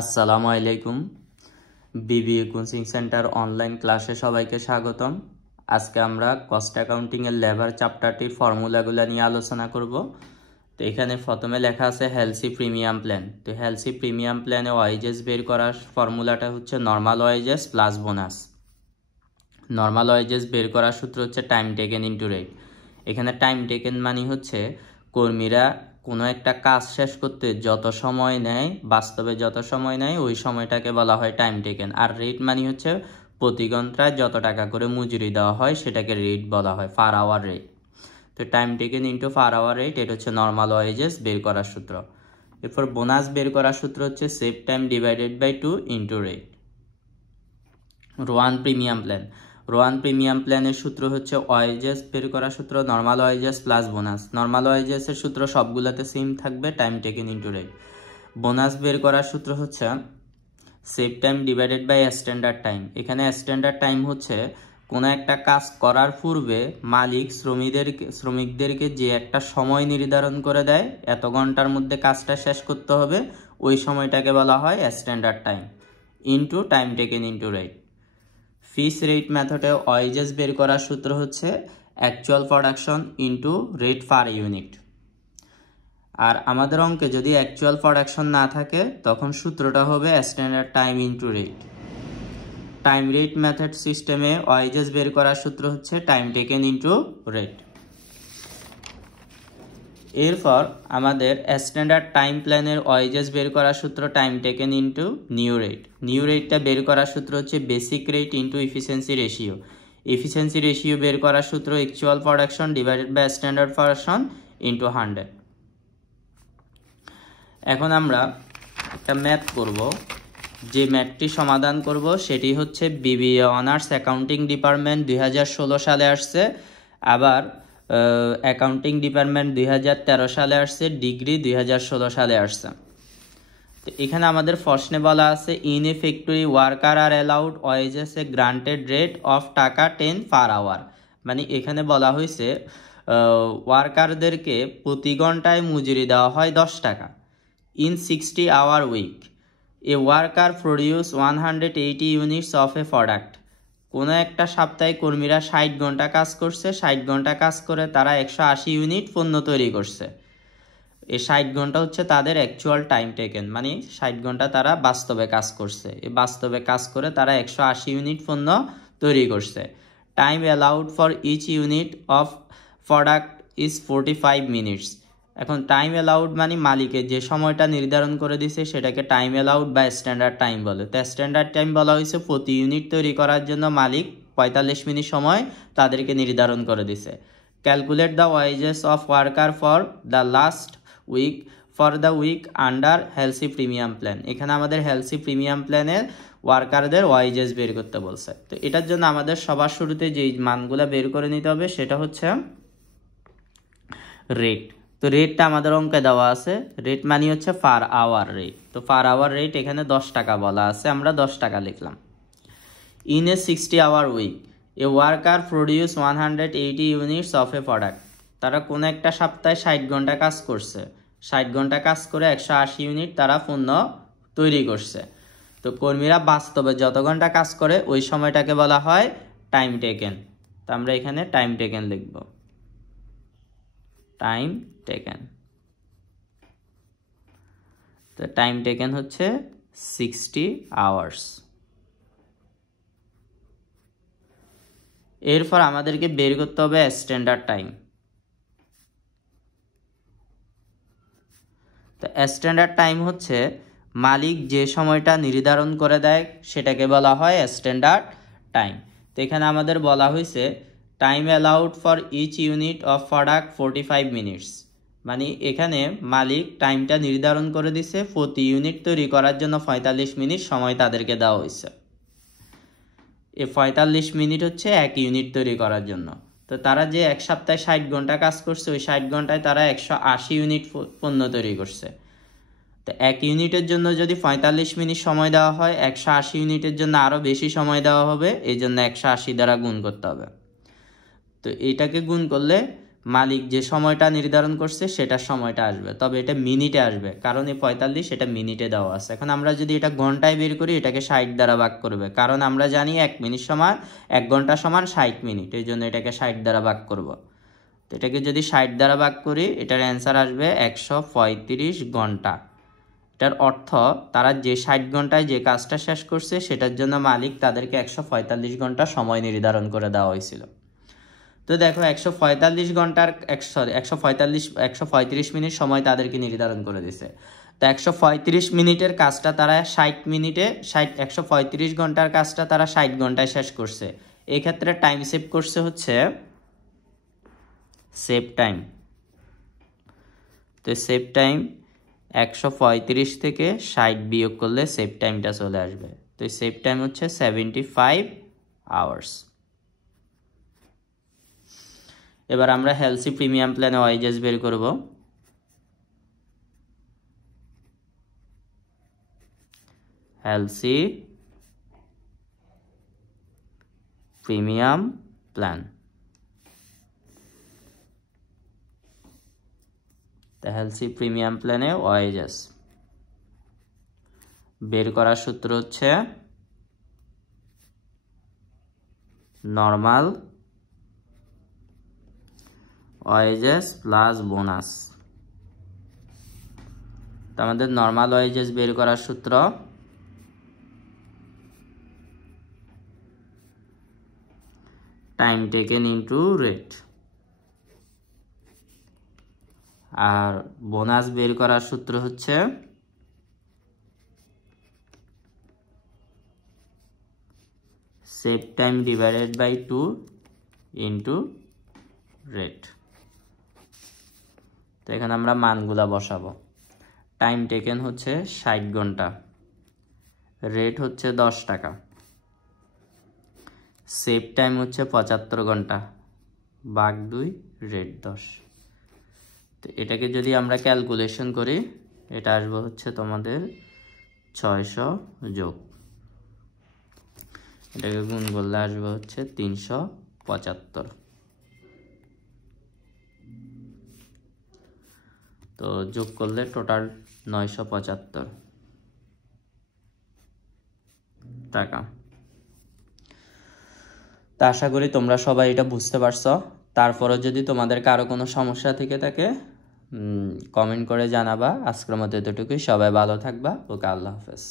আসসালামু আলাইকুম। BBA coaching centre online ক্লাসে সবাইকে স্বাগতম। আজকে আমরা কস্ট অ্যাকাউন্টিং এর লেবার চ্যাপ্টারটির ফর্মুলাগুলো নিয়ে আলোচনা করব। তো এখানে প্রথমে লেখা আছে হেলসি প্রিমিয়াম প্ল্যান। তো হেলসি প্রিমিয়াম প্ল্যানে ওয়াইজেস বের করার ফর্মুলাটা হচ্ছে normal wages plus bonus. Normal wages বের করার সূত্র হচ্ছে টাইম টেকেন ইনটু রেট। এখানে টাইম টেকেন মানে হচ্ছে কর্মীরা কোনো একটা কাজ শেষ করতে যত সময় নেয়, বাস্তবে যত সময় নেয় ওই সময়টাকে বলা হয় টাইম টেকেন। আর রেট মানে হচ্ছে প্রতি ঘন্টায় যত টাকা করে মজুরি দেওয়া হয় সেটাকে রেট বলা হয়, পার আওয়ার রেট। তো time taken into per hour rate, এটা হচ্ছে নর্মাল ওয়াইজেস বের করার সূত্র। এরপর বোনাস বের করার সূত্র হচ্ছে save time divided by 2 into rate. Rowan premium plan. Rowan premium প্ল্যানের সূত্র হচ্ছে ওয়াইজেস বের করার সূত্র normal wages plus bonus. Normal ওয়াইজেসের সূত্র সবগুলোতে সেম থাকবে, time taken into rate. Bonus বের করার সূত্র হচ্ছে save time divided by standard time. এখানে স্ট্যান্ডার্ড টাইম হচ্ছে কোনো একটা কাজ করার পূর্বে মালিক শ্রমিকদেরকে যে একটা সময় নির্ধারণ করে দেয়, এত ঘন্টার মধ্যে কাজটা শেষ করতে হবে, ওই সময়টাকে বলা হয় standard time into time taken into rate. Piece rate মেথডে ওয়াইজেস বের করার সূত্র হচ্ছে actual production into rate per unit. আর আমাদের অঙ্কে যদি অ্যাকচুয়াল প্রোডাকশন না থাকে তখন সূত্রটা হবে standard time into rate. Time rate method সিস্টেমে ওয়াইজেস বের করার সূত্র হচ্ছে টাইম টেকেন ইনটু রেট। এরপর আমাদের স্ট্যান্ডার্ড টাইম প্ল্যানের ওয়াইজেস বের করার সূত্র time taken into new rate. New রেটটা বের করার সূত্র হচ্ছে basic rate into efficiency ratio. Efficiency ratio বের করার সূত্র actual production divided by standard production into 100। এখন আমরা একটা ম্যাথ করব। যে ম্যাথটি সমাধান করব সেটি হচ্ছে বিবিএ অনার্স অ্যাকাউন্টিং ডিপার্টমেন্ট 2016 সালে আসছে, আবার অ্যাকাউন্টিং ডিপার্টমেন্ট 2013 সালে আসছে, ডিগ্রি 2016 সালে আসছে। তো এখানে আমাদের প্রশ্নে বলা আছে in a factory worker R allowed wages A granted rate of টাকা 10 পার আওয়ার। মানে এখানে বলা হয়েছে ওয়ার্কারদেরকে প্রতি ঘন্টায় মজুরি দেওয়া হয় 10 টাকা। In 60 hour week a worker produce 180 units of a product. কোনো একটা সপ্তাহে কর্মীরা 60 ঘন্টা কাজ করছে, 60 ঘন্টা কাজ করে তারা 180 ইউনিট পণ্য তৈরি করছে। এই 60 ঘন্টা হচ্ছে তাদের অ্যাকচুয়াল টাইম টেকেন, মানে 60 ঘন্টা তারা বাস্তবে কাজ করছে। এই বাস্তবে কাজ করে তারা 180 ইউনিট পণ্য তৈরি করছে। Time allowed for each unit of product is 45 minutes. এখন টাইম অ্যালাউড মানে মালিকের যে সময়টা নির্ধারণ করে দিছে সেটাকে টাইম অ্যালাউড বা স্ট্যান্ডার্ড টাইম বলে। তো স্ট্যান্ডার্ড টাইম বলা হয়েছে প্রতি ইউনিট তৈরি করার জন্য মালিক 45 মিনিট সময় তাদেরকে নির্ধারণ করে দিছে। Calculate the wages of worker for the last week for the week under Halsey premium plan. এখানে আমাদের হেলসি প্রিমিয়াম প্ল্যানের ওয়ার্কারদের ওয়াইজেস বের করতে বলছে। তো এটার জন্য আমাদের সবার শুরুতে যেই মানগুলো বের করে নিতে হবে সেটা হচ্ছে রেট। তো রেটটা আমাদের অঙ্কে দেওয়া আছে, রেট মানে হচ্ছে পার আওয়ার রেট। তো পার আওয়ার রেট এখানে 10 টাকা বলা আছে, আমরা 10 টাকা লিখলাম। In a 60 hour week a worker produce 180 units of a product. তারা কোনো একটা সপ্তাহে 60 ঘন্টা কাজ করছে, 60 ঘন্টা কাজ করে 180 ইউনিট তারা পণ্য তৈরি করছে। তো কর্মীরা বাস্তবে যত ঘন্টা কাজ করে ওই সময়টাকে বলা হয় টাইম টেকেন। তো আমরা এখানে টাইম টেকেন লিখব, টাইম টেকেন। তো টাইম টেকেন হচ্ছে 60 আওয়ার্স। এরপর আমাদেরকে বের করতে হবে স্ট্যান্ডার্ড টাইম। তো স্ট্যান্ডার্ড টাইম হচ্ছে মালিক যে সময়টা নির্ধারণ করে দেয় সেটাকে বলা হয় স্ট্যান্ডার্ড টাইম। তো এখানে আমাদের বলা হয়েছে time allowed for each unit of product 45 minutes. মানে এখানে মালিক টাইমটা নির্ধারণ করে দিছে প্রতি ইউনিট তৈরি করার জন্য 45 মিনিট সময় তাদেরকে দেওয়া হয়েছে। এই 45 মিনিট হচ্ছে এক ইউনিট তৈরি করার জন্য। তো তারা যে এক সপ্তাহে 60 ঘন্টা কাজ করছে ওই 60 ঘন্টায় তারা 180 ইউনিট পণ্য তৈরি করছে। তো এক ইউনিটের জন্য যদি 45 মিনিট সময় দেওয়া হয়, 180 ইউনিটের জন্য আরও বেশি সময় দেওয়া হবে, এই জন্য 180 দ্বারা গুণ করতে হবে। তো এটাকে গুণ করলে মালিক যে সময়টা নির্ধারণ করছে সেটার সময়টা আসবে, তবে এটা মিনিটে আসবে, কারণ এই 45 এটা মিনিটে দেওয়া আছে। এখন আমরা যদি এটা ঘন্টায় বের করি, এটাকে 60 দ্বারা ভাগ করবে, কারণ আমরা জানি 1 মিনিট সমান 1 ঘন্টা সমান 60 মিনিট, এই জন্য এটাকে 60 দ্বারা ভাগ করব। তো এটাকে যদি 60 দ্বারা ভাগ করি, এটার অ্যান্সার আসবে 135 ঘন্টা। এটার অর্থ তারা যে 60 ঘন্টায় যে কাজটা শেষ করছে সেটার জন্য মালিক তাদেরকে 145 ঘন্টা সময় নির্ধারণ করে দেওয়া হয়েছিল। তো দেখো 145 ঘন্টার 135 মিনিট সময় তাদেরকে নির্ধারণ করে দিছে। তো 135 মিনিটের কাজটা তারা 60 মিনিটে 135 ঘন্টার কাজটা তারা 60 ঘন্টায় শেষ করছে। এই ক্ষেত্রে টাইম সেভ করছে হচ্ছে সেভ টাইম। তো সেভ টাইম 135 থেকে 60 বিয়োগ করলে সেভ টাইমটা চলে আসবে। তো সেভ টাইম হচ্ছে 75 আওয়ার্স। এবার আমরা হেলসি প্রিমিয়াম প্ল্যানে ওয়াইজেস বের করব। হেলসি প্রিমিয়াম প্ল্যান। তো হেলসি প্রিমিয়াম প্ল্যানে ওয়াইজেস বের করার সূত্র হচ্ছে নর্মাল ওয়াইজেস প্লাস বোনাস। তো আমাদের নর্মাল ওয়াইজেস বের করার সূত্র টাইম টেকেন ইনটু রেট, আর বোনাস বের করার সূত্র হচ্ছে save time divided by 2 into rate. তো এখানে আমরা মানগুলা বসাবো। টাইম টেকেন হচ্ছে 60 ঘন্টা, রেট হচ্ছে 10 টাকা, সেভ টাইম হচ্ছে 75 ঘন্টা, ভাগ 2 রেট 10। তো এটাকে যদি আমরা ক্যালকুলেশন করি, এটা আসবে হচ্ছে তোমাদের 600 যোগ, এটাকে গুণ করলে আসবে হচ্ছে 375। তো যোগ করলে টোটাল 975 টাকা। তা আশা করি তোমরা সবাই এটা বুঝতে পারছো। তারপরে যদি তোমাদের কারো কোনো সমস্যা থেকে থাকে কমেন্ট করে জানাবা। আজকের মতো এতটুকুই, সবাই ভালো থাকবা। ওকে, আল্লাহ হাফেজ।